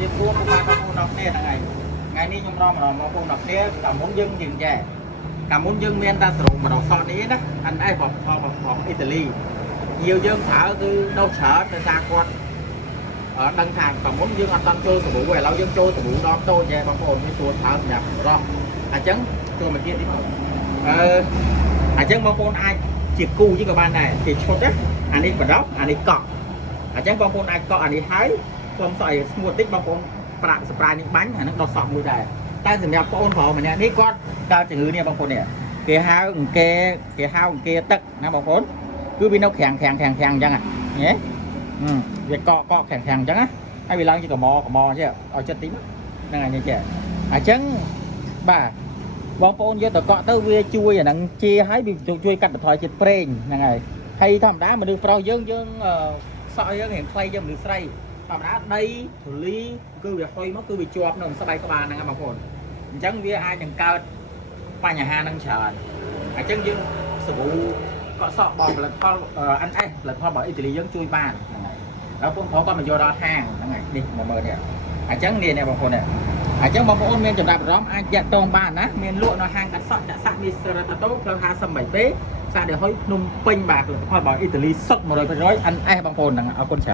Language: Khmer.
វាគួរមកបងប្អូនដល់គ្នាហ្នឹងហើយថ្ងៃនេះខ្ញុំរំបងប្អូនដល់គ្នាកាលមុនយើងចែកាលមុនយើងមានតែសរុបម្ដងសតនេះណាអានឯងបងអ៊ីតាលីយើងប្រើគឺដោះច្រើនដោយសារគាត់ដឹងថាកាលមុនយើងអត់តន់ចូលសាប៊ូឥឡូវយើងចូលសាប៊ូដបតូចដែរបងប្អូនវាស្រួលប្រើសម្រាប់រស់អញ្ចឹងចូលមកទៀតនេះបងអញ្ចឹងបងប្អូនអាចជាគូជាក៏បានដែរជាឈុតណាអានេះបដោះអានេះកក់អញ្ចឹងបងប្អូនអាចកក់អានេះហើយព្រមសក់ឲ្យស្ងួតតិចបងប្អូនប្រាក់ស្ប្រាយនេះបាញ់អានឹងដោះសក់មួយដែរតែសម្រាប់បងប្អូនម្នាក់នេះគាត់កើតជំងឺនេះបងប្អូននេះគេហៅអង្គទឹកណាបងប្អូនគឺវានៅខាំងអញ្ចឹងហ៎វាកក់ខាំងអញ្ចឹងណាហើយវាឡើងជាកមចេះឲ្យចិត្តតិចហ្នឹងហើយចេះអញ្ចឹងបាទបងប្អូនយកទៅកក់ទៅវាជួយអាហ្នឹងជាឲ្យវាជួយកាត់បន្ថយជាតិប្រេងហ្នឹងហើយធម្មតាមនុស្សប្រុសយើងសក់យើងរៀងខ្លីយើងមនុស្សស្រីធម្មតាដីធូលីគឺវាហុយមកគឺវាជាប់នៅស្បែកក្បាលហ្នឹងបងប្អូនអញ្ចឹងវាអាចនឹងកើតបញ្ហាហ្នឹងច្រើនអញ្ចឹងយើងសាប៊ូកក់សក់បងផលិតផលNSផលិតផលរបស់អ៊ីតាលីយើងជួយបានហ្នឹងហើយแล้วបងប្អូនគាត់មកយកដល់ហាងហ្នឹងហើយនេះមកមើលនេះអញ្ចឹងនេះបងប្អូននេះអញ្ចឹងបងប្អូនមានចំណាប់អារម្មណ៍អាចតាក់ទងបានណាមានលក់នៅហាងកាត់សក់ចាក់សាក់មីសរ៉ាតូផ្លូវ53B សាកដែលហុយភ្នំពេញបាទផលិតផលរបស់អ៊ីតាលីសុទ្ធ 100% NS បងប្អូនហ្នឹងអរគុណ